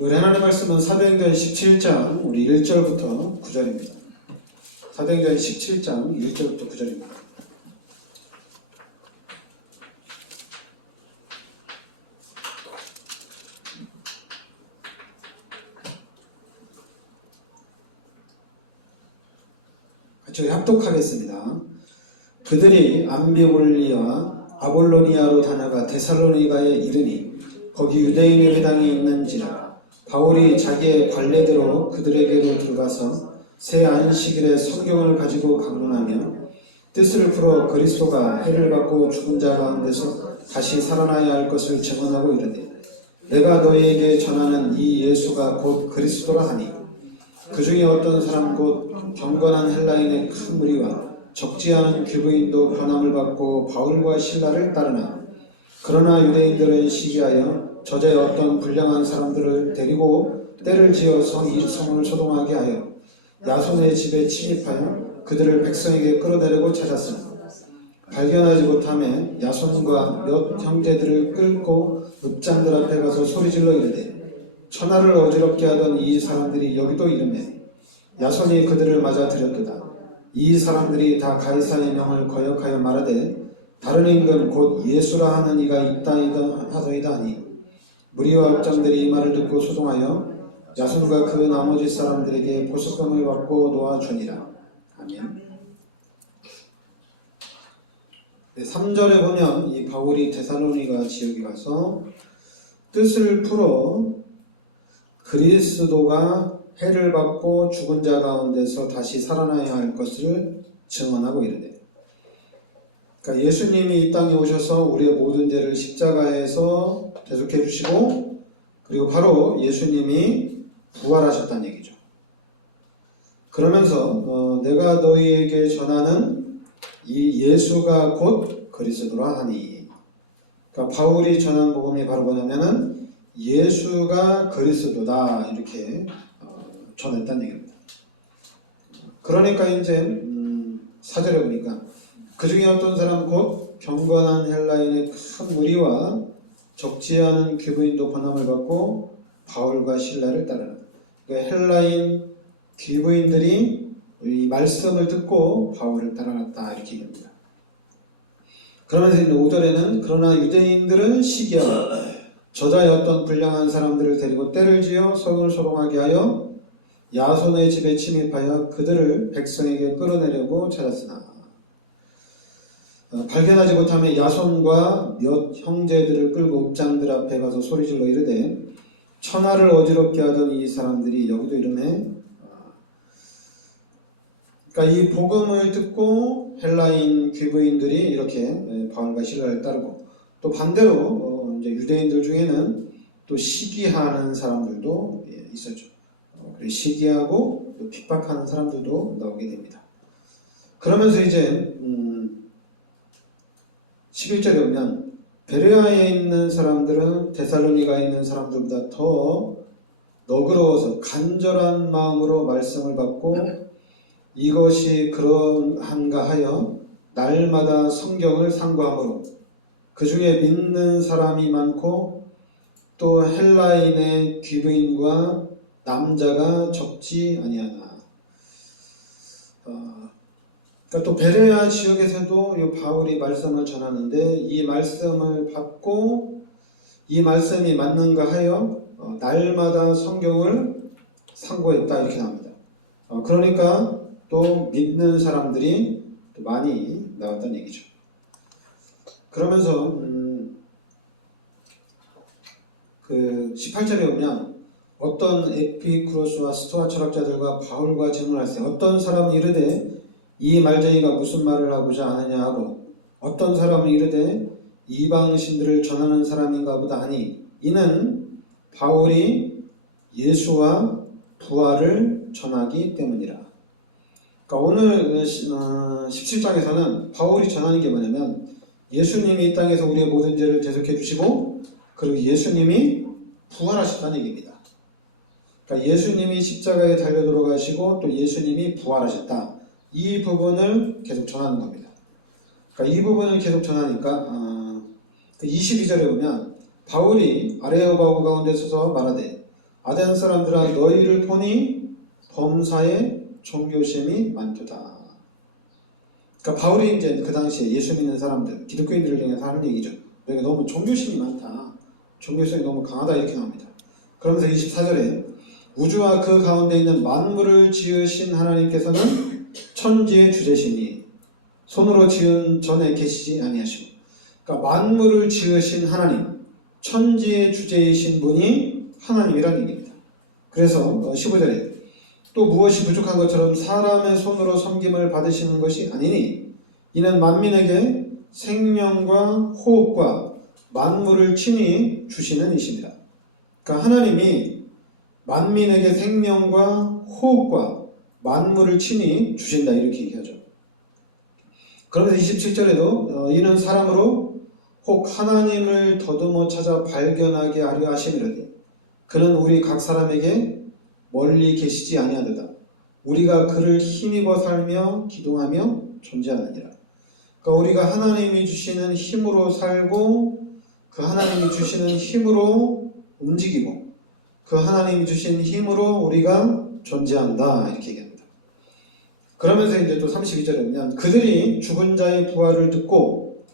우리 하나님의 말씀은 사도행전 17장 우리 1절부터 9절입니다. 사도행전 17장 1절부터 9절입니다. 같이 합독하겠습니다. 그들이 암비올리와 아볼로니아로 다녀가 데살로니가에 이르니 거기 유대인의 회당이 있는지라 바울이 자기의 관례대로 그들에게로 들어가서 새 안식일에 성경을 가지고 강론하며 뜻을 풀어 그리스도가 해를 받고 죽은 자 가운데서 다시 살아나야 할 것을 증언하고 이르되 내가 너희에게 전하는 이 예수가 곧 그리스도라 하니 그 중에 어떤 사람 곧 경건한 헬라인의 큰 무리와 적지 않은 귀부인도 변함을 받고 바울과 실라를 따르나 그러나 유대인들은 시기하여 저자의 어떤 불량한 사람들을 데리고 때를 지어서 이 성을 소동하게 하여 야손의 집에 침입하여 그들을 백성에게 끌어내려고 찾았으나 발견하지 못하며 야손과 몇 형제들을 끌고 읍장들 앞에 가서 소리질러 이르되 천하를 어지럽게 하던 이 사람들이 여기도 이르매 야손이 그들을 맞아 들였도다. 이 사람들이 다 가이사의 명을 거역하여 말하되 다른 임금 곧 예수라 하는 이가 있다이다 하더이다 하니 무리와 읍장들이 이 말을 듣고 소동하여 야손과 그 나머지 사람들에게 보석금을 받고 놓아주니라. 아멘. 3절에 보면 이 바울이 데살로니가 지역에 가서 뜻을 풀어 그리스도가 해를 받고 죽은 자 가운데서 다시 살아나야 할 것을 증언하고 이르되 그러니까 예수님이 이 땅에 오셔서 우리의 모든 죄를 십자가에서 대속해 주시고 그리고 바로 예수님이 부활하셨다는 얘기죠. 그러면서 내가 너희에게 전하는 이 예수가 곧 그리스도라 하니 그러니까 바울이 전한 복음이 바로 뭐냐면은 예수가 그리스도다 이렇게 전했다는 얘기입니다. 그러니까 이제 4절에 보니까 그 중에 어떤 사람 곧 경건한 헬라인의 큰 무리와 적지 않은 귀부인도 권함을 받고 바울과 실라를 따르는 그러니까 헬라인 귀부인들이 이 말씀을 듣고 바울을 따라갔다 이렇게 얘기합니다. 그러면서 이제 5절에는 그러나 유대인들은 시기하고 저자의 어떤 불량한 사람들을 데리고 때를 지어 성을 소동하게 하여 야손의 집에 침입하여 그들을 백성에게 끌어내려고 찾았으나 발견하지 못하며 야손과 몇 형제들을 끌고 읍장들 앞에 가서 소리질러 이르되 천하를 어지럽게 하던 이 사람들이 여기도 이르네. 그러니까 이 복음을 듣고 헬라인 귀부인들이 이렇게 바울과 실라를 따르고 또 반대로 이제 유대인들 중에는 또 시기하는 사람들도 있었죠. 시기하고 또 핍박하는 사람들도 나오게 됩니다. 그러면서 이제 11절에 보면 베레아에 있는 사람들은 데살로니가에 있는 사람들보다 더 너그러워서 간절한 마음으로 말씀을 받고 이것이 그러한가 하여 날마다 성경을 상고하므로 그 중에 믿는 사람이 많고 또 헬라인의 귀부인과 남자가 적지 아니하나. 그러니까 또 베레아 지역에서도 이 바울이 말씀을 전하는데 이 말씀을 받고 이 말씀이 맞는가 하여 날마다 성경을 상고했다 이렇게 나옵니다. 그러니까 또 믿는 사람들이 또 많이 나왔다는 얘기죠. 그러면서 그 18절에 보면 어떤 에피쿠로스와 스토아 철학자들과 바울과 질문할 때 어떤 사람은 이르되 이 말쟁이가 무슨 말을 하고자 하느냐 하고 어떤 사람은 이르되 이방신들을 전하는 사람인가 보다 하니 이는 바울이 예수와 부활을 전하기 때문이라. 그러니까 오늘 17장에서는 바울이 전하는 게 뭐냐면 예수님이 이 땅에서 우리의 모든 죄를 대속해 주시고 그리고 예수님이 부활하셨다는 얘기입니다. 그러니까 예수님이 십자가에 달려 돌아가시고 또 예수님이 부활하셨다. 이 부분을 계속 전하는 겁니다. 그러니까 이 부분을 계속 전하니까 22절에 보면 바울이 아레오바고 가운데 서서 말하되 아덴 사람들아 너희를 보니 범사에 종교심이 많도다. 그러니까 바울이 이제 그 당시에 예수 믿는 사람들, 기독교인들을 향해서 하는 얘기죠. 너희가 너무 종교심이 많다. 종교성이 너무 강하다 이렇게 합니다. 그러면서 24절에 우주와 그 가운데 있는 만물을 지으신 하나님께서는 천지의 주제시니 손으로 지은 전에 계시지 아니하시고, 그러니까 만물을 지으신 하나님, 천지의 주제이신 분이 하나님이라는 얘기입니다. 그래서 15절에 또 무엇이 부족한 것처럼 사람의 손으로 섬김을 받으시는 것이 아니니 이는 만민에게 생명과 호흡과 만물을 친히 주시는 이십니다. 그러니까 하나님이 만민에게 생명과 호흡과 만물을 친히 주신다 이렇게 얘기하죠. 그러면서 27절에도 이는 사람으로 혹 하나님을 더듬어 찾아 발견하게 하려 하심이라니 그는 우리 각 사람에게 멀리 계시지 아니하도다. 우리가 그를 힘입어 살며 기동하며 존재하느니라. 그러니까 우리가 하나님이 주시는 힘으로 살고 그 하나님이 주시는 힘으로 움직이고 그 하나님이 주신 힘으로 우리가 존재한다 이렇게 얘기합니다. 그러면서 이제 또 32절에 보면 그들이 죽은 자의 부활을 듣고,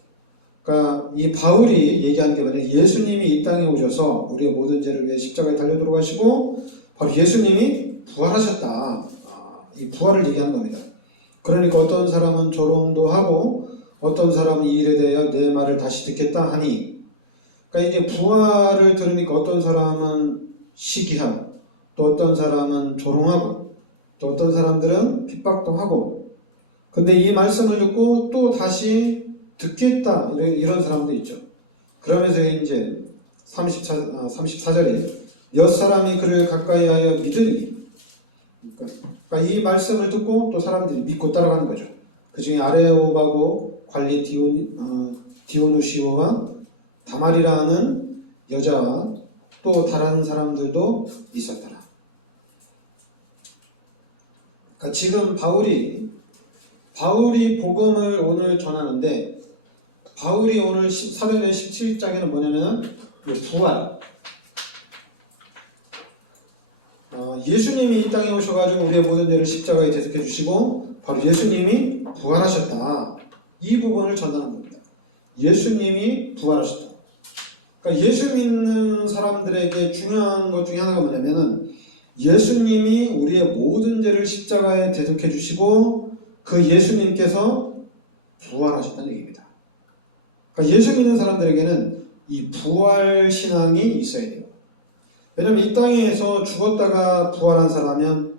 그러니까 이 바울이 얘기한 게 뭐냐, 예수님이 이 땅에 오셔서 우리의 모든 죄를 위해 십자가에 달려 돌아가시고 바로 예수님이 부활하셨다. 이 부활을 얘기하는 겁니다. 그러니까 어떤 사람은 조롱도 하고 어떤 사람은 이 일에 대하여 내 말을 다시 듣겠다 하니, 그러니까 이게 부활을 들으니까 어떤 사람은 시기하고 또 어떤 사람은 조롱하고 또 어떤 사람들은 핍박도 하고, 근데 이 말씀을 듣고 또 다시 듣겠다 이런 사람도 있죠. 그러면서 이제 34절에 몇 사람이 그를 가까이 하여 믿으니, 그러니까 이 말씀을 듣고 또 사람들이 믿고 따라가는 거죠. 그 중에 아레오바고 관리 디오누시오와 다말이라는 여자와 또 다른 사람들도 있었더라. 그러니까 지금 바울이 복음을 오늘 전하는데, 바울이 오늘 사도행전 17장에는 뭐냐면 부활, 예수님이 이 땅에 오셔가지고 우리의 모든 죄를 십자가에 대속해 주시고 바로 예수님이 부활하셨다, 이 부분을 전하는 겁니다. 예수님이 부활하셨다. 그러니까 예수 믿는 사람들에게 중요한 것 중에 하나가 뭐냐면은 예수님이 우리의 모든 죄를 십자가에 대속해 주시고 그 예수님께서 부활하셨다는 얘기입니다. 그러니까 예수 믿는 사람들에게는 이 부활 신앙이 있어야 돼요. 왜냐하면 이 땅에서 죽었다가 부활한 사람은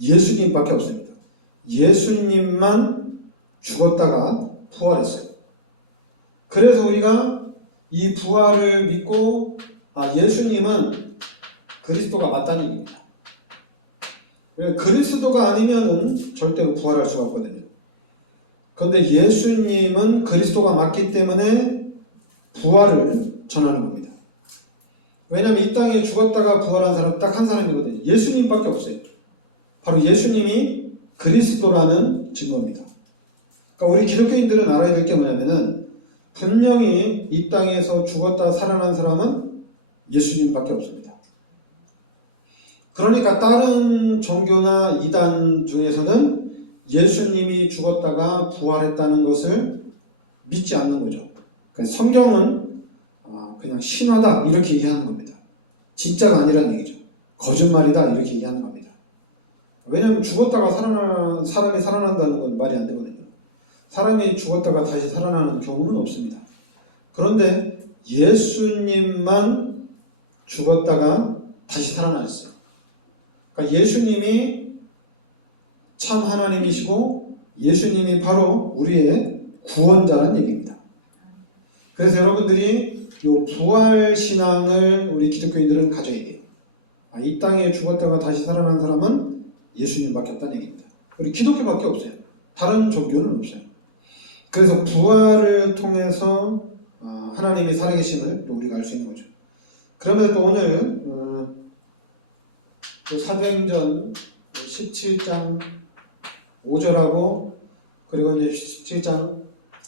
예수님밖에 없습니다. 예수님만 죽었다가 부활했어요. 그래서 우리가 이 부활을 믿고 예수님은 그리스도가 맞다는 얘기입니다. 그리스도가 아니면 절대로 부활할 수가 없거든요. 그런데 예수님은 그리스도가 맞기 때문에 부활을 전하는 겁니다. 왜냐하면 이 땅에 죽었다가 부활한 사람 딱 한 사람이거든요. 예수님밖에 없어요. 바로 예수님이 그리스도라는 증거입니다. 그러니까 우리 기독교인들은 알아야 될 게 뭐냐면은 분명히 이 땅에서 죽었다 살아난 사람은 예수님밖에 없습니다. 그러니까 다른 종교나 이단 중에서는 예수님이 죽었다가 부활했다는 것을 믿지 않는 거죠. 그러니까 성경은 그냥 신화다 이렇게 얘기하는 겁니다. 진짜가 아니라는 얘기죠. 거짓말이다 이렇게 얘기하는 겁니다. 왜냐하면 죽었다가 사람이 살아난다는 건 말이 안 되거든요. 사람이 죽었다가 다시 살아나는 경우는 없습니다. 그런데 예수님만 죽었다가 다시 살아나셨어요. 그러니까 예수님이 참 하나님이시고 예수님이 바로 우리의 구원자라는 얘기입니다. 그래서 여러분들이 이 부활 신앙을 우리 기독교인들은 가져야 돼요. 이 땅에 죽었다가 다시 살아난 사람은 예수님밖에 없다는 얘기입니다. 우리 기독교밖에 없어요. 다른 종교는 없어요. 그래서 부활을 통해서 하나님이 살아계심을 또 우리가 알 수 있는 거죠. 그러면 또 오늘 또 사도행전 17장 5절하고 그리고 이제 17장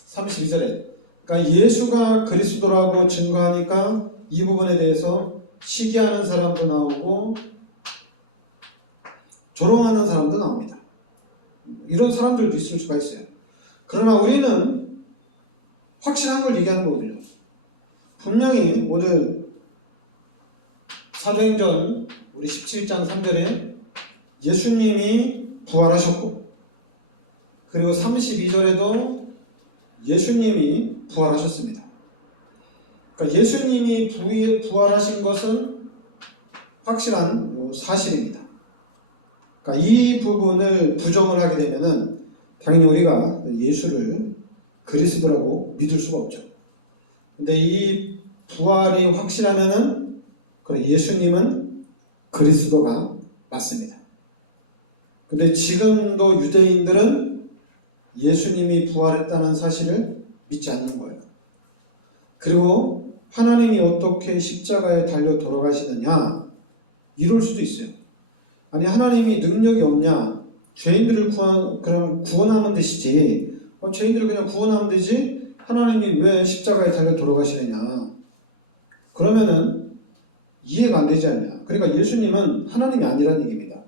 32절에 그러니까 예수가 그리스도라고 증거하니까 이 부분에 대해서 시기하는 사람도 나오고 조롱하는 사람도 나옵니다. 이런 사람들도 있을 수가 있어요. 그러나 우리는 확실한 걸 얘기하는 거거든요. 분명히 오늘 사도행전 우리 17장 3절에 예수님이 부활하셨고, 그리고 32절에도 예수님이 부활하셨습니다. 그러니까 예수님이 부활하신 것은 확실한 사실입니다. 그러니까 이 부분을 부정을 하게 되면은 당연히 우리가 예수를 그리스도라고 믿을 수가 없죠. 근데 이 부활이 확실하면은 그래, 예수님은 그리스도가 맞습니다. 근데 지금도 유대인들은 예수님이 부활했다는 사실을 믿지 않는 거예요. 그리고 하나님이 어떻게 십자가에 달려 돌아가시느냐, 이럴 수도 있어요. 아니, 하나님이 능력이 없냐? 죄인들을 그럼 구원하면 되시지. 죄인들을 그냥 구원하면 되지? 하나님이 왜 십자가에 달려 돌아가시느냐? 그러면은 이해가 안 되지 않냐? 그러니까 예수님은 하나님이 아니라는 얘기입니다.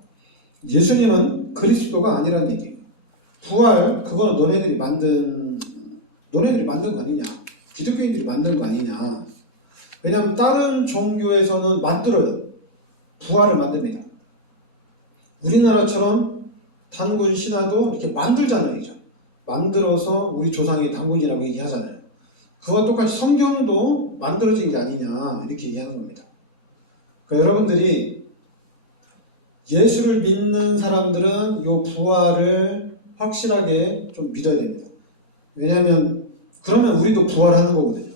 예수님은 그리스도가 아니라는 얘기예요. 부활, 그거는 너네들이 만든 거 아니냐? 기독교인들이 만든 거 아니냐? 왜냐하면 다른 종교에서는 만들어요. 부활을 만듭니다. 우리나라처럼 단군 신화도 이렇게 만들잖아요. 만들어서 우리 조상이 단군이라고 얘기하잖아요. 그와 똑같이 성경도 만들어진 게 아니냐, 이렇게 얘기하는 겁니다. 그러니까 여러분들이 예수를 믿는 사람들은 이 부활을 확실하게 좀 믿어야 됩니다. 왜냐하면 그러면 우리도 부활하는 거거든요.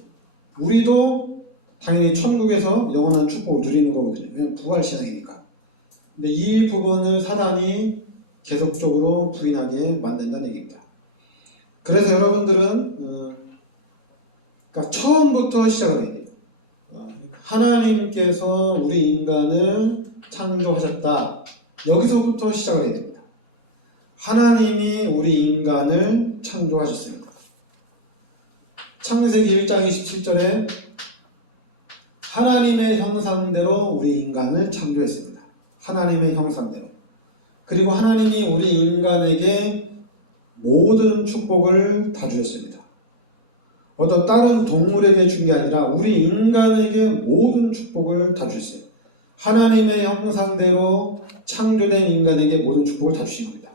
우리도 당연히 천국에서 영원한 축복을 누리는 거거든요. 왜냐하면 부활 신앙이니까. 근데 이 부분을 사단이 계속적으로 부인하게 만든다는 얘기입니다. 그래서 여러분들은 그러니까 처음부터 시작을 해야 돼요. 하나님께서 우리 인간을 창조하셨다. 여기서부터 시작을 해야 됩니다. 하나님이 우리 인간을 창조하셨습니다. 창세기 1장 27절에 하나님의 형상대로 우리 인간을 창조했습니다. 하나님의 형상대로. 그리고 하나님이 우리 인간에게 모든 축복을 다 주셨습니다. 어떤 다른 동물에게 준 게 아니라 우리 인간에게 모든 축복을 다 주셨어요. 하나님의 형상대로 창조된 인간에게 모든 축복을 다 주신 겁니다.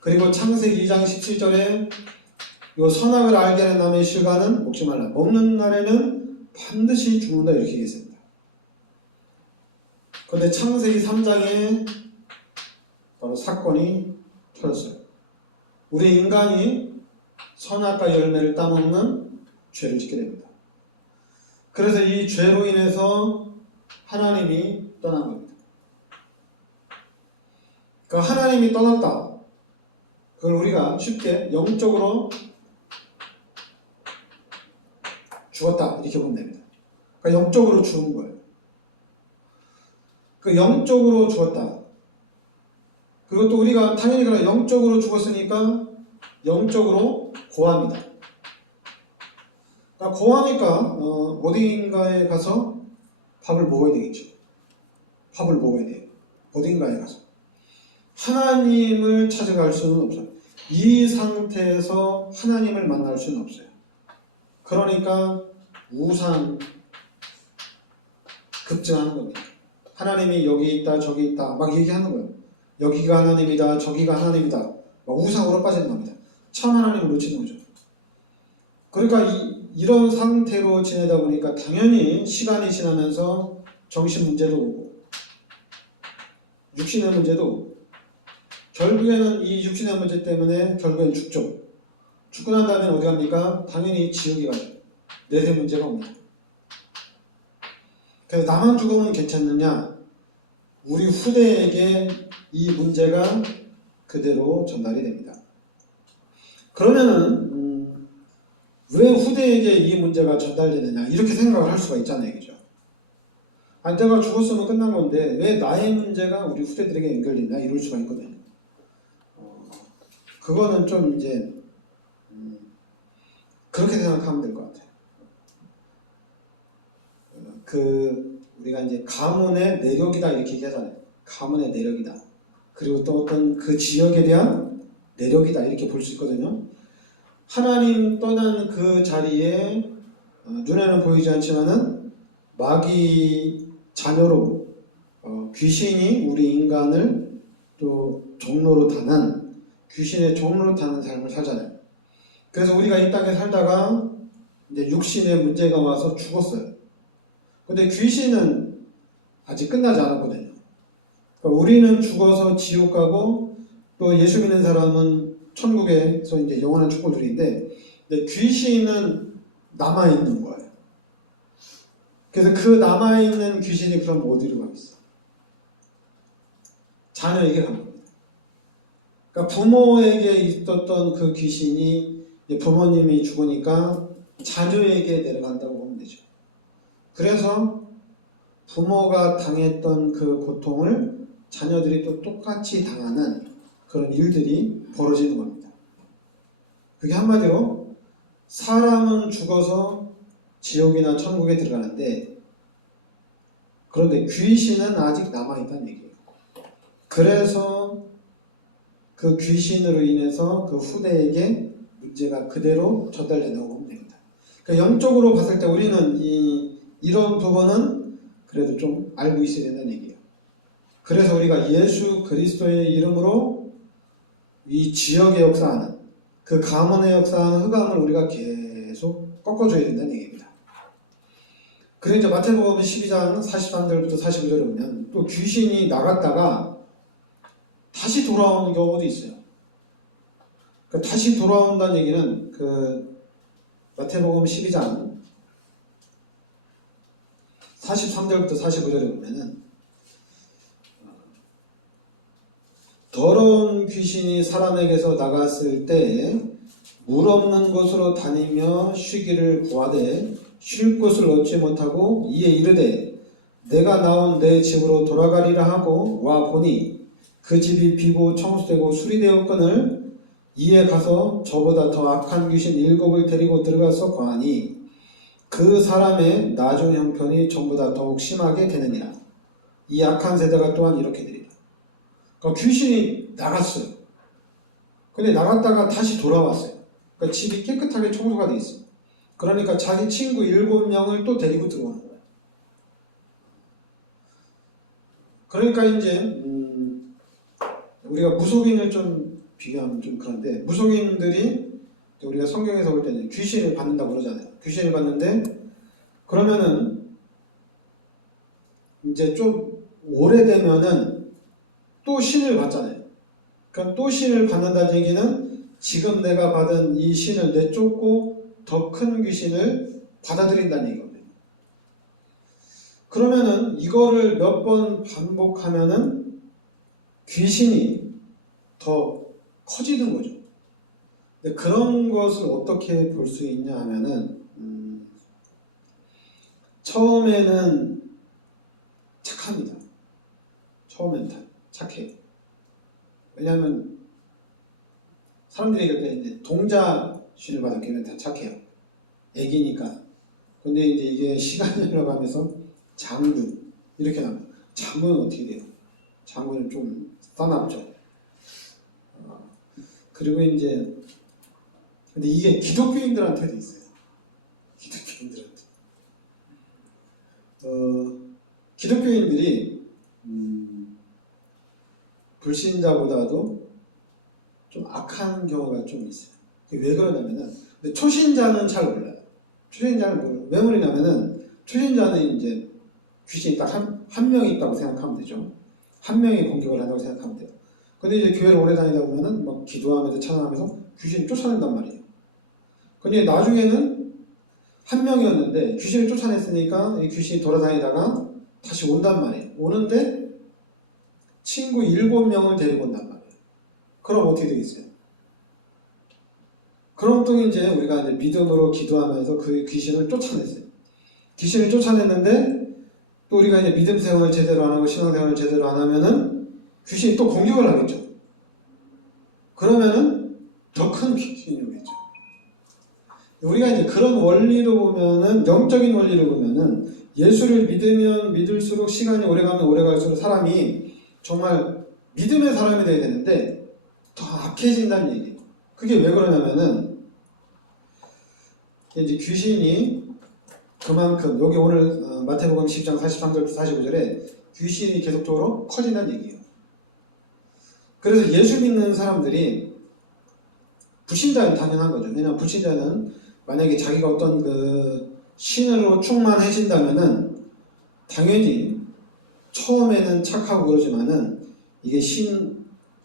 그리고 창세기 2장 17절에 요 선악을 알게 하는 남의 실과는 먹지 말라. 먹는 날에는 반드시 죽는다, 이렇게 얘기했습니다. 그런데 창세기 3장에 바로 사건이 터졌어요. 우리 인간이 선악과 열매를 따먹는 죄를 짓게 됩니다. 그래서 이 죄로 인해서 하나님이 떠난 겁니다. 그 하나님이 떠났다. 그걸 우리가 쉽게 영적으로 죽었다, 이렇게 보면 됩니다. 그러니까 영적으로 죽은 거예요. 그 영적으로 죽었다. 그것도 우리가 당연히 그런 영적으로 죽었으니까 영적으로 고합니다. 그러니까 고하니까 어딘가에 가서 밥을 먹어야 되겠죠. 밥을 먹어야 돼요. 어딘가에 가서. 하나님을 찾아갈 수는 없어요. 이 상태에서 하나님을 만날 수는 없어요. 그러니까 우상 급증하는 겁니다. 하나님이 여기 있다 저기 있다 막 얘기하는 거예요. 여기가 하나님이다 저기가 하나님이다 막 우상으로 빠지는 겁니다. 참 하나님을 놓치는 거죠. 그러니까 이런 상태로 지내다 보니까 당연히 시간이 지나면서 정신 문제도 오고 육신의 문제도 오고 결국에는 이 육신의 문제 때문에 결국엔 죽죠. 죽고 난 다음에 어디 갑니까? 당연히 지옥에 가죠. 내세 문제가 옵니다. 그래서 나만 죽으면 괜찮느냐? 우리 후대에게 이 문제가 그대로 전달이 됩니다. 그러면은 왜 후대에게 이 문제가 전달되느냐? 이렇게 생각을 할 수가 있잖아요. 그죠? 아니, 내가 죽었으면 끝난 건데 왜 나의 문제가 우리 후대들에게 연결되냐? 이럴 수가 있거든요. 그거는 좀 이제 그렇게 생각하면 될 것 같아요. 우리가 이제 가문의 내력이다 이렇게 얘기하잖아요. 가문의 내력이다. 그리고 또 어떤 그 지역에 대한 내력이다 이렇게 볼 수 있거든요. 하나님 떠난 그 자리에 눈에는 보이지 않지만은 마귀 자녀로 귀신이 우리 인간을 또 종로로 타는 귀신의 종로로 타는 삶을 살잖아요. 그래서 우리가 이 땅에 살다가 이제 육신의 문제가 와서 죽었어요. 근데 귀신은 아직 끝나지 않았거든요. 그러니까 우리는 죽어서 지옥 가고 또 예수 믿는 사람은 천국에서 이제 영원한 축복을 누리는데 귀신은 남아있는 거예요. 그래서 그 남아있는 귀신이 그럼 어디로 가겠어? 자녀에게 간 겁니다. 그러니까 부모에게 있었던 그 귀신이 부모님이 죽으니까 자녀에게 내려간다고 보면 되죠. 그래서 부모가 당했던 그 고통을 자녀들이 또 똑같이 당하는 그런 일들이 벌어지는 겁니다. 그게 한마디로 사람은 죽어서 지옥이나 천국에 들어가는데 그런데 귀신은 아직 남아있다는 얘기예요. 그래서 그 귀신으로 인해서 그 후대에게 문제가 그대로 전달된다고 보면 됩니다. 그러니까 영적으로 봤을 때 우리는 이런 부분은 그래도 좀 알고 있어야 된다는 얘기예요. 그래서 우리가 예수 그리스도의 이름으로 이 지역에 역사하는 그 가문에 역사하는 흑암을 우리가 계속 꺾어줘야 된다는 얘기입니다. 그리고 이제 마태복음 12장 43절부터 45절에 보면 또 귀신이 나갔다가 다시 돌아오는 경우도 있어요. 그러니까 다시 돌아온다는 얘기는 그 마태복음 12장 43절부터 45절에 보면은 더러운 귀신이 사람에게서 나갔을 때 물 없는 곳으로 다니며 쉬기를 구하되 쉴 곳을 얻지 못하고 이에 이르되 내가 나온 내 집으로 돌아가리라 하고 와 보니 그 집이 비고 청소되고 수리되었거늘 이에 가서 저보다 더 악한 귀신 7을 데리고 들어가서 거하니 그 사람의 나중 형편이 전보다 더욱 심하게 되느니라. 이 악한 세대가 또한 이렇게 되리라. 그러니까 귀신이 나갔어요. 근데 나갔다가 다시 돌아왔어요. 그러니까 집이 깨끗하게 청소가 돼 있어요. 그러니까 자기 친구 7명을 또 데리고 들어오는 거예요. 그러니까 이제 우리가 무속인을 좀 비교하면 좀 그런데 무속인들이 우리가 성경에서 볼 때는 귀신을 받는다고 그러잖아요. 귀신을 받는데 그러면은 이제 좀 오래되면은 또 신을 받잖아요. 그러니까 또 신을 받는다는 얘기는 지금 내가 받은 이 신을 내쫓고 더 큰 귀신을 받아들인다는 얘기거든요. 그러면은 이거를 몇 번 반복하면은 귀신이 더 커지는 거죠. 근데 그런 것을 어떻게 볼 수 있냐 하면은 처음에는 착합니다. 처음에는 착해요. 왜냐하면 사람들이 그때 이제 동자 신을 받은 경우는 다 착해요. 애기니까. 근데 이제 이게 시간이 흘러가면서 장군 이렇게 나옵니다. 장군은 어떻게 돼요? 장군은 좀 싸납죠. 그리고 이제 근데 이게 기독교인들한테도 있어요. 기독교인들한테. 기독교인들이 불신자보다도 좀 악한 경우가 좀 있어요. 왜 그러냐면은 초신자는 잘 몰라요. 초신자는 모르고 왜 그러냐면은 초신자는 이제 귀신이 딱 한 명이 있다고 생각하면 되죠. 한 명이 공격을 한다고 생각하면 돼요. 근데 이제 교회를 오래 다니다 보면은 막 기도하면서 찬양하면서 귀신이 쫓아낸단 말이에요. 근데 나중에는 한 명이었는데 귀신을 쫓아냈으니까 이 귀신이 돌아다니다가 다시 온단 말이에요. 오는데 친구 7명을 데리고 온단 말이에요. 그럼 어떻게 되겠어요? 그럼 또 이제 우리가 이제 믿음으로 기도하면서 그 귀신을 쫓아냈어요. 귀신을 쫓아냈는데 또 우리가 이제 믿음 생활을 제대로 안 하고 신앙 생활을 제대로 안 하면은 귀신이 또 공격을 하겠죠. 그러면은 더 큰 귀신이 오겠죠. 우리가 이제 그런 원리로 보면은 영적인 원리로 보면은 예수를 믿으면 믿을수록 시간이 오래가면 오래갈수록 사람이 정말 믿음의 사람이 돼야 되는데 더 악해진다는 얘기예요. 그게 왜 그러냐면은 이제 귀신이 그만큼 여기 오늘 마태복음 10장 43절부터 45절에 귀신이 계속적으로 커진다는 얘기예요. 그래서 예수 믿는 사람들이 불신자는 당연한 거죠. 왜냐하면 불신자는 만약에 자기가 어떤 그 신으로 충만해진다면은 당연히 처음에는 착하고 그러지만은 이게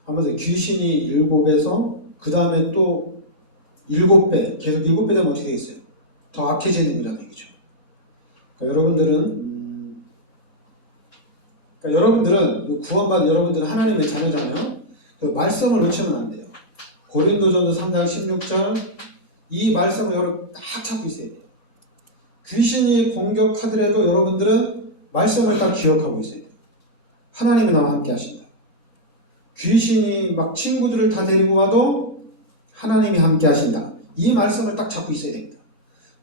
아무래도 귀신이 7배서 그 다음에 또 7배 계속 7배 되면 어떻게 되겠어요? 더 악해지는 거라는 얘기죠. 그러니까 여러분들은 구원받은 여러분들은 하나님의 자녀잖아요. 그 말씀을 놓치면 안 돼요. 고린도전서 3장 16절 이 말씀을 여러분 딱 잡고 있어야 돼요. 귀신이 공격하더라도 여러분들은 말씀을 딱 기억하고 있어야 돼요. 하나님이 나와 함께 하신다. 귀신이 막 친구들을 다 데리고 와도 하나님이 함께 하신다. 이 말씀을 딱 잡고 있어야 됩니다.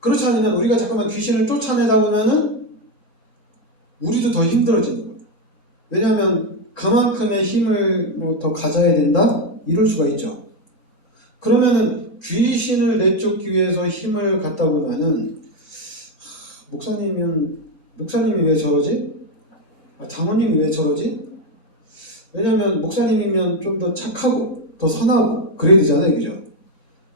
그렇지 않으면 우리가 잠깐만 귀신을 쫓아내다 보면은 우리도 더 힘들어지는 거예요. 왜냐하면 그만큼의 힘을 더 가져야 된다? 이럴 수가 있죠. 그러면은 귀신을 내쫓기 위해서 힘을 갖다 보면은 목사님이 왜 저러지? 장모님이 왜 저러지? 왜냐면 목사님이면 좀 더 착하고 더 선하고 그래야 되잖아요. 그죠?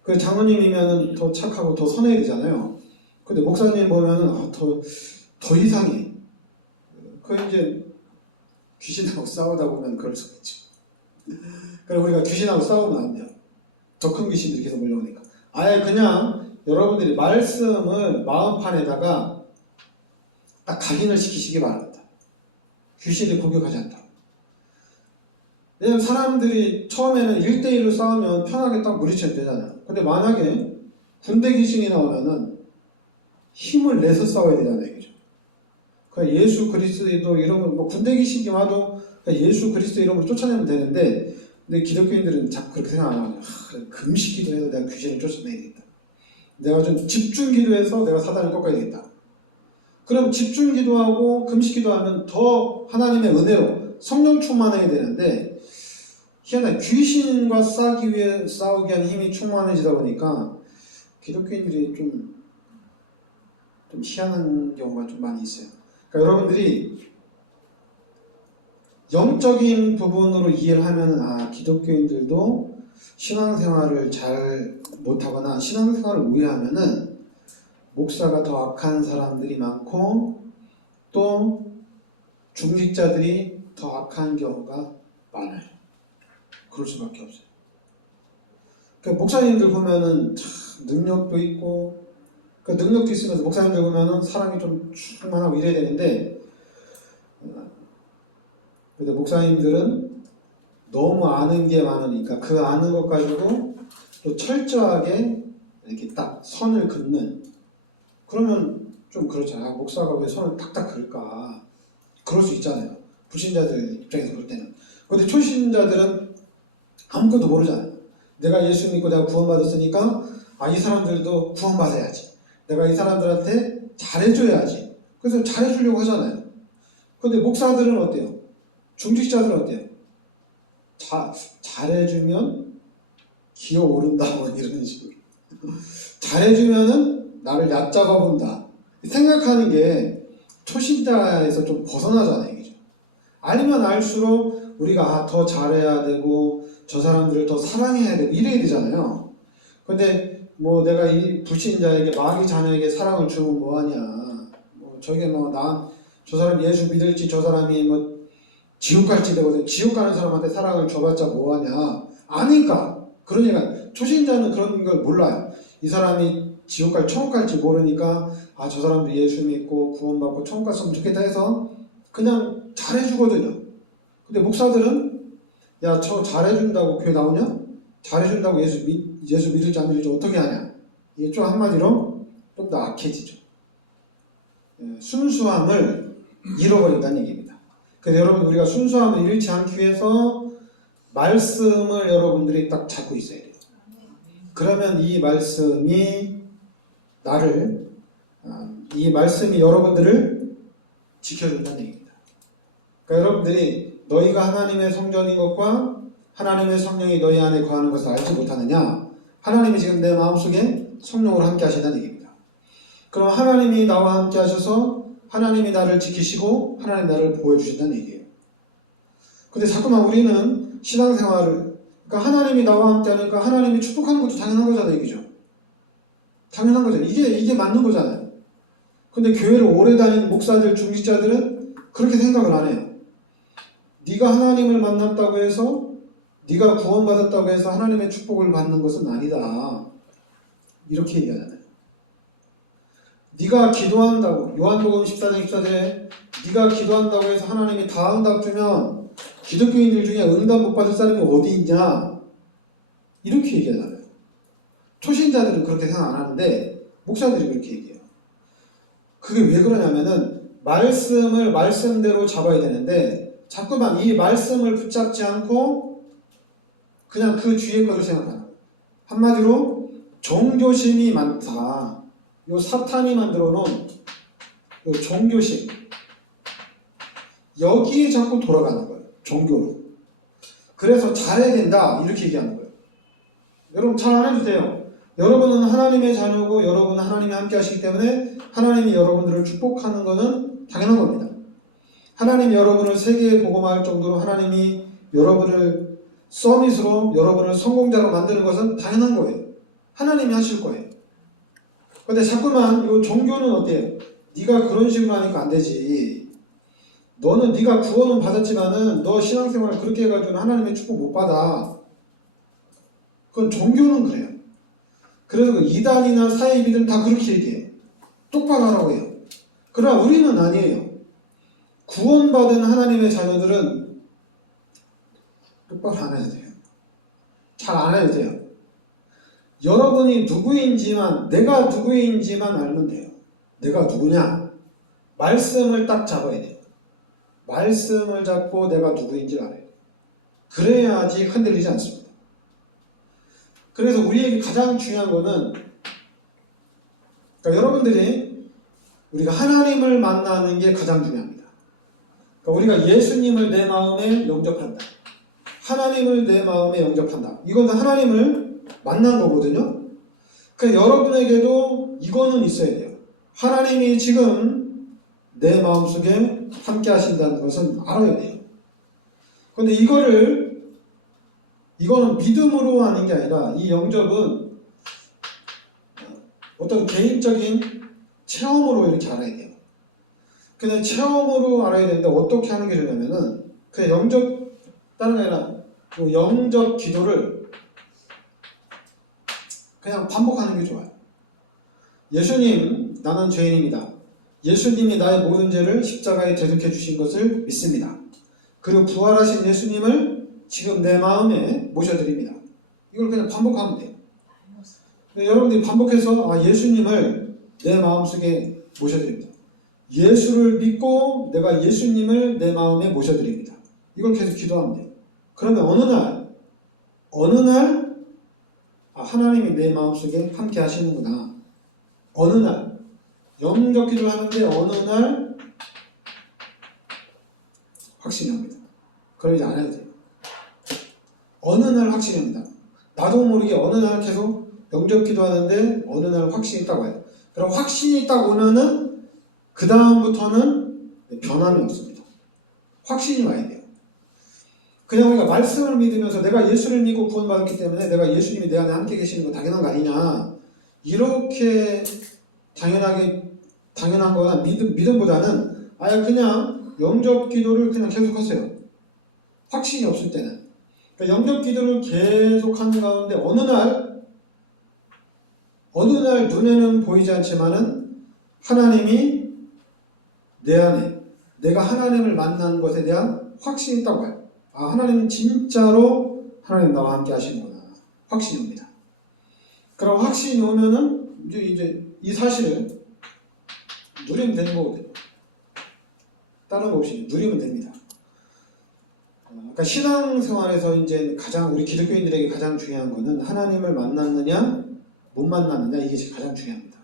그 장모님이면 더 착하고 더 선해야 되잖아요. 근데 목사님 보면은 더 이상해. 그 이제 귀신하고 싸우다 보면 그럴 수가 있죠. 그럼 우리가 귀신하고 싸우면 안 돼요. 더 큰 귀신들이 계속 몰려오니까. 아예 그냥 여러분들이 말씀을 마음판에다가 딱 각인을 시키시기 바랍니다. 귀신이 공격하지 않다. 왜냐면 사람들이 처음에는 1대1로 싸우면 편하게 딱 물리치면 되잖아요. 근데 만약에 군대 귀신이 나오면은 힘을 내서 싸워야 되잖아요. 그죠? 그러니까 예수 그리스도 이름으로 군대 귀신이 와도 예수 그리스도 이름으로 쫓아내면 되는데 근데 기독교인들은 자꾸 그렇게 생각 안 하거든요. 그래, 금식 기도해서 내가 귀신을 쫓아내야겠다. 내가 좀 집중 기도해서 내가 사단을 꺾어야겠다. 그럼 집중 기도하고 금식 기도하면 더 하나님의 은혜로 성령 충만해야 되는데 희한하게 귀신과 싸우기 위한 힘이 충만해지다 보니까 기독교인들이 좀 희한한 경우가 좀 많이 있어요. 그러니까 여러분들이 영적인 부분으로 이해를 하면은 기독교인들도 신앙생활을 잘 못하거나 신앙생활을 우회하면은 목사가 더 악한 사람들이 많고 또 중직자들이 더 악한 경우가 많아요. 그럴 수밖에 없어요. 그러니까 목사님들 보면은 참 능력도 있고 그 능력도 있으면서 목사님들 보면은 사람이 좀 충만하고 이래야 되는데 근데 목사님들은 너무 아는 게 많으니까 그 아는 것 가지고 또 철저하게 이렇게 딱 선을 긋는 그러면 좀 그렇잖아요. 목사가 왜 선을 딱딱 그을까? 그럴 수 있잖아요. 불신자들 입장에서 볼 때는. 근데 초신자들은 아무것도 모르잖아요. 내가 예수 믿고 내가 구원받았으니까 이 사람들도 구원받아야지. 내가 이 사람들한테 잘해줘야지. 그래서 잘해주려고 하잖아요. 근데 목사들은 어때요? 중직자들은 어때요? 잘해주면 기어오른다 뭐 이런 식으로. 잘해주면은 나를 얕잡아 본다. 생각하는 게 초신자에서 좀 벗어나잖아요. 그죠? 알면 알수록 우리가 더 잘해야 되고 저 사람들을 더 사랑해야 되고 이래야 되잖아요. 근데 뭐 내가 이 불신자에게 마귀 자녀에게 사랑을 주면 뭐하냐. 저게 저 사람 예수 믿을지 저 사람이 지옥 갈지 되거든. 지옥 가는 사람한테 사랑을 줘봤자 뭐하냐. 아니까. 그러니까 초신자는 그런 걸 몰라요. 이 사람이 지옥 천국 갈지 모르니까 저 사람도 예수 믿고 구원받고 천국 갔으면 좋겠다 해서 그냥 잘해주거든요. 근데 목사들은 저 잘해준다고 교회 나오냐? 잘해준다고 예수 믿을지 안 믿을지 어떻게 하냐? 이게 좀 한마디로 좀 더 악해지죠. 순수함을 잃어버린다는 얘기입니다. 그래서 여러분 우리가 순수함을 잃지 않기 위해서 말씀을 여러분들이 딱 잡고 있어야 돼요. 그러면 이 말씀이 여러분들을 지켜준다는 얘기입니다. 그러니까 여러분들이 너희가 하나님의 성전인 것과 하나님의 성령이 너희 안에 거하는 것을 알지 못하느냐? 하나님이 지금 내 마음속에 성령으로 함께 하신다는 얘기입니다. 그럼 하나님이 나와 함께 하셔서 하나님이 나를 지키시고 하나님 나를 보호해 주신다는 얘기예요. 근데 자꾸만 우리는 신앙생활을, 그러니까 하나님이 나와 함께 하니까 하나님이 축복하는 것도 당연한 거잖아요, 얘기죠. 당연한 거잖아요. 이게 맞는 거잖아요. 근데 교회를 오래 다닌 목사들, 중직자들은 그렇게 생각을 안 해요. 네가 하나님을 만났다고 해서, 네가 구원받았다고 해서 하나님의 축복을 받는 것은 아니다. 이렇게 얘기하잖아요. 네가 기도한다고, 요한복음 14장 14절에 네가 기도한다고 해서 하나님이 다 응답 주면 기독교인들 중에 응답 못 받을 사람이 어디 있냐? 이렇게 얘기하잖아요. 초신자들은 그렇게 생각 안 하는데 목사들이 그렇게 얘기해요. 그게 왜 그러냐면은 말씀을 말씀대로 잡아야 되는데 자꾸만 이 말씀을 붙잡지 않고 그냥 그 주위의 것을 생각하는 거예요. 한마디로 종교심이 많다. 요 사탄이 만들어 놓은 요 종교심, 여기에 자꾸 돌아가는 거예요. 종교로. 그래서 잘해야 된다 이렇게 얘기하는 거예요. 여러분 잘 안 해도 돼요. 여러분은 하나님의 자녀고 여러분은 하나님이 함께 하시기 때문에 하나님이 여러분들을 축복하는 것은 당연한 겁니다. 하나님이 여러분을 세계에 복음할 정도로 하나님이 여러분을 서밋으로 여러분을 성공자로 만드는 것은 당연한 거예요. 하나님이 하실 거예요. 근데 자꾸만 이 종교는 어때요? 네가 그런 식으로 하니까 안 되지. 너는 네가 구원은 받았지만은 너 신앙생활 그렇게 해가지고 하나님의 축복 못 받아. 그건 종교는 그래요. 그래서 그 이단이나 사이비들은 다 그렇게 얘기해요. 똑바로 하라고 해요. 그러나 우리는 아니에요. 구원받은 하나님의 자녀들은 똑바로 안 해도 돼요. 잘 안 해도 돼요. 여러분이 누구인지만, 내가 누구인지만 알면 돼요. 내가 누구냐? 말씀을 딱 잡아야 돼요. 말씀을 잡고 내가 누구인지를 알아야 돼요. 그래야지 흔들리지 않습니다. 그래서 우리에게 가장 중요한 거는, 그러니까 여러분들이 우리가 하나님을 만나는 게 가장 중요합니다. 그러니까 우리가 예수님을 내 마음에 영접한다. 하나님을 내 마음에 영접한다. 이건 하나님을 만난 거거든요. 그러니까 여러분에게도 이거는 있어야 돼요. 하나님이 지금 내 마음속에 함께 하신다는 것은 알아야 돼요. 그런데 이거는 믿음으로 하는 게 아니라 이 영접은 어떤 개인적인 체험으로 이렇게 알아야 돼요. 근데 체험으로 알아야 되는데 어떻게 하는 게 좋냐면은 그냥 영접, 다른 게 아니라 그 영접 기도를 그냥 반복하는 게 좋아요. 예수님, 나는 죄인입니다. 예수님이 나의 모든 죄를 십자가에 대속해 주신 것을 믿습니다. 그리고 부활하신 예수님을 지금 내 마음에 모셔드립니다. 이걸 그냥 반복하면 돼요. 여러분들이 반복해서 예수님을 내 마음속에 모셔드립니다. 예수를 믿고 내가 예수님을 내 마음에 모셔드립니다. 이걸 계속 기도하면 돼요. 그러면 어느 날 하나님이 내 마음속에 함께 하시는구나. 어느 날 영접 기도를 하는데 어느 날 확신이 옵니다. 그럼 이제 안 해도 돼요. 어느 날 확신이 옵니다. 나도 모르게 어느 날 계속 영접 기도하는데 어느 날 확신이 딱 와요. 그럼 확신이 딱 오면은 그 다음부터는 변함이 없습니다. 확신이 와야 돼요. 그냥 우리가 말씀을 믿으면서 내가 예수를 믿고 구원받았기 때문에 내가 예수님이 내 안에 함께 계시는 거 당연한 거 아니냐, 이렇게 당연한 거나 믿음보다는 아예 그냥 영접 기도를 그냥 계속하세요. 확신이 없을 때는. 그러니까 영접 기도를 계속하는 가운데 어느 날 눈에는 보이지 않지만은 하나님이 내 안에, 내가 하나님을 만나는 것에 대한 확신이 딱 와요. 하나님 진짜로 하나님 나와 함께 하시는구나. 확신이 옵니다. 그럼 확신이 오면은 이제 이 사실을 누리면 되는 거거든요. 다른 거 없이 누리면 됩니다. 그러니까 신앙생활에서 이제 우리 기독교인들에게 가장 중요한 거는 하나님을 만났느냐 못 만났느냐, 이게 가장 중요합니다.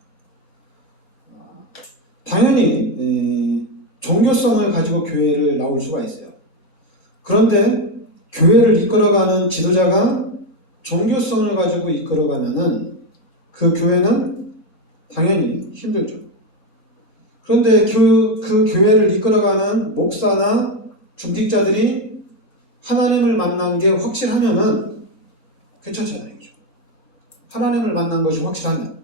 당연히 종교성을 가지고 교회를 나올 수가 있어요. 그런데 교회를 이끌어가는 지도자가 종교성을 가지고 이끌어가면은 그 교회는 당연히 힘들죠. 그런데 그 교회를 이끌어가는 목사나 중직자들이 하나님을 만난 게 확실하면은 괜찮잖아요. 그죠? 하나님을 만난 것이 확실하면.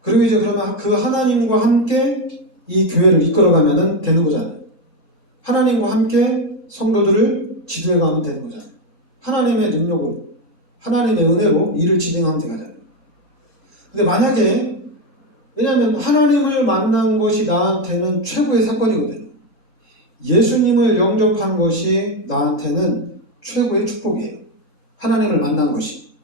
그리고 이제 그러면 그 하나님과 함께 이 교회를 이끌어가면은 되는 거잖아요. 하나님과 함께 성도들을 지도해 가면 되는 거잖아요. 하나님의 능력으로, 하나님의 은혜로 일을 진행하면 되잖아요. 근데 만약에, 왜냐하면 하나님을 만난 것이 나한테는 최고의 사건이거든요. 예수님을 영접한 것이 나한테는 최고의 축복이에요. 하나님을 만난 것이.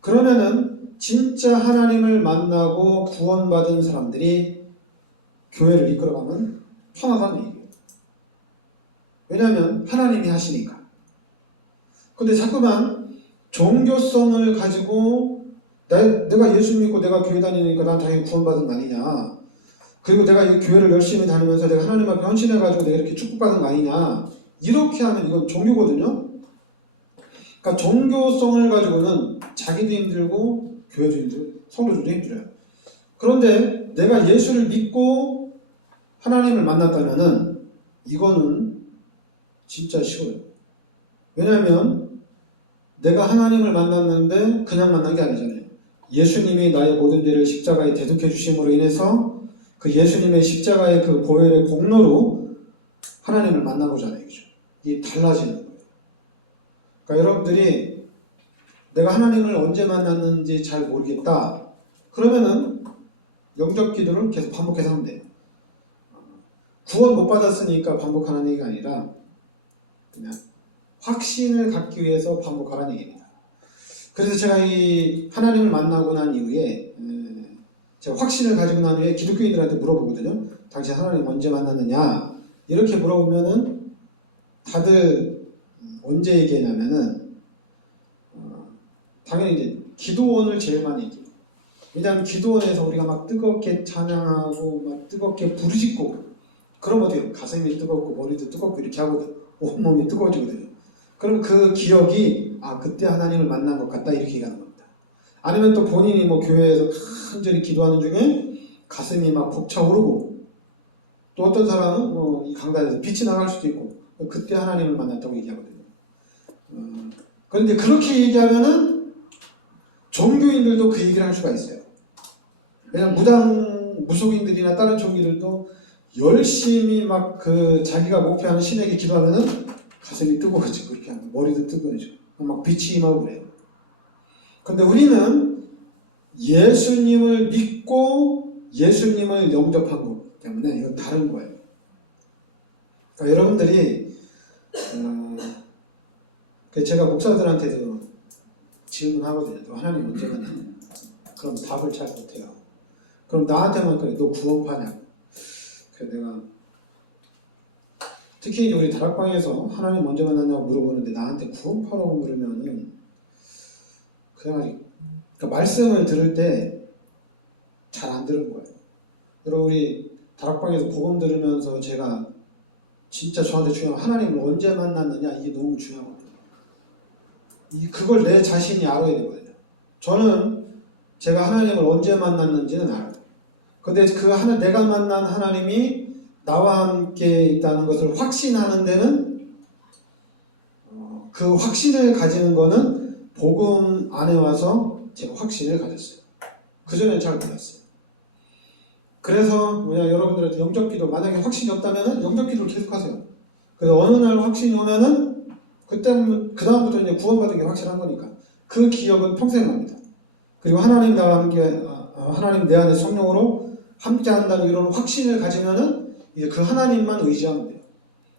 그러면은 진짜 하나님을 만나고 구원받은 사람들이 교회를 이끌어가면 편하다는 얘기예요. 왜냐하면 하나님이 하시니까. 근데 자꾸만 종교성을 가지고 내가 예수 믿고 내가 교회 다니니까 난 당연히 구원받은 거 아니냐. 그리고 내가 이 교회를 열심히 다니면서 내가 하나님 앞에 헌신해가지고 내가 이렇게 축복받은 거 아니냐. 이렇게 하면 이건 종교거든요. 그러니까 종교성을 가지고는 자기도 힘들고 교회도 힘들고 성도들도 힘들어요. 그런데 내가 예수를 믿고 하나님을 만났다면은 이거는 진짜 쉬워요. 왜냐하면 내가 하나님을 만났는데 그냥 만난 게 아니잖아요. 예수님이 나의 모든 죄를 십자가에 대속해 주심으로 인해서 그 예수님의 십자가의 그 보혈의 공로로 하나님을 만난 거잖아요. 그죠? 이게 달라지는 거예요. 그러니까 여러분들이 내가 하나님을 언제 만났는지 잘 모르겠다. 그러면은 영접 기도를 계속 반복해서 하면 돼요. 구원 못 받았으니까 반복하는 얘기가 아니라 그냥 확신을 갖기 위해서 반복하라는 얘기입니다. 그래서 제가 이 하나님을 만나고 난 이후에 제가 확신을 가지고 난 후에 기독교인들한테 물어보거든요. 당신 하나님 언제 만났느냐? 이렇게 물어보면은 다들 언제 얘기하냐면은 당연히 이제 기도원을 제일 많이 얘기해요. 왜냐하면 기도원에서 우리가 막 뜨겁게 찬양하고 막 뜨겁게 부르짖고 그러면 어때요? 가슴이 뜨겁고 머리도 뜨겁고 이렇게 하고 온몸이 뜨거워지거든요. 그럼 그 기억이 그때 하나님을 만난 것 같다 이렇게 얘기하는 겁니다. 아니면 또 본인이 뭐 교회에서 간절히 기도하는 중에 가슴이 막 벅차오르고 또 어떤 사람은 뭐 이 강단에서 빛이 나갈 수도 있고 그때 하나님을 만났다고 얘기하거든요. 그런데 그렇게 얘기하면은 종교인들도 그 얘기를 할 수가 있어요. 왜냐면 무속인들이나 다른 종교들도 열심히 막 그 자기가 목표하는 신에게 기도하면은 가슴이 뜨거워지고 그렇게 하고 머리도 뜨거워지고 막 빛이 임하고 그래요. 근데 우리는 예수님을 믿고 예수님을 영접한 거기 때문에 이건 다른 거예요. 그러니까 여러분들이 제가 목사들한테도 질문하거든요. 하나님 언제 만났냐? 그럼 답을 잘 못해요. 그럼 나한테만 그래. 너 구원파냐고. 그래서 내가 특히 우리 다락방에서 하나님 언제 만났냐고 물어보는데 나한테 구원파라고 물으면은 그냥 그러니까 말씀을 들을 때 잘 안 들은 거예요. 여러분 우리 다락방에서 복음 들으면서 제가 진짜 저한테 중요한 하나님을 언제 만났느냐 이게 너무 중요하거든요. 그걸 내 자신이 알아야 되거든요. 저는 제가 하나님을 언제 만났는지는 알아요. 근데 내가 만난 하나님이 나와 함께 있다는 것을 확신하는 데는 그 확신을 가지는 거는 복음 안에 와서 제가 확신을 가졌어요. 그전에는 잘 몰랐어요. 그래서 여러분들한테 영접기도 만약에 확신이 없다면 영접기도를 계속하세요. 그래서 어느 날 확신이 오면은 그다음부터 이제 구원받은 게 확실한 거니까 그 기억은 평생 납니다. 그리고 하나님 나와 함께 하나님 내 안에 성령으로 함께 한다는 이런 확신을 가지면은 이제 그 하나님만 의지하면 돼요.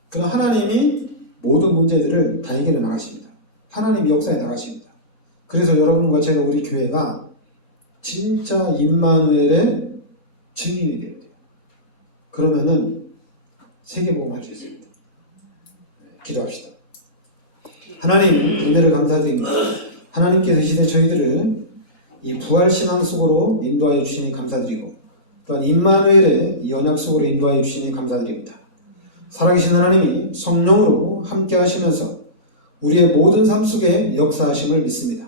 그럼 하나님이 모든 문제들을 다 해결해 나가십니다. 하나님이 역사에 나가십니다. 그래서 여러분과 제가 우리 교회가 진짜 임마누엘의 증인이 돼야 돼요. 그러면은 세계복음 할 수 있습니다. 기도합시다. 하나님 은혜를 감사드립니다. 하나님께서 이 시대 저희들을 이 부활신앙 속으로 인도하여 주시니 감사드리고 또한 임마누엘의 이 언약 속으로 인도하여 주시니 감사드립니다. 살아계신 하나님이 성령으로 함께 하시면서 우리의 모든 삶 속에 역사하심을 믿습니다.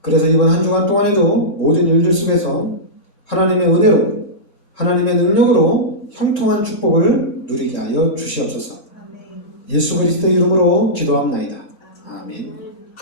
그래서 이번 한 주간 동안에도 모든 일들 속에서 하나님의 은혜로, 하나님의 능력으로 형통한 축복을 누리게 하여 주시옵소서. 예수 그리스도의 이름으로 기도합나이다. 아멘.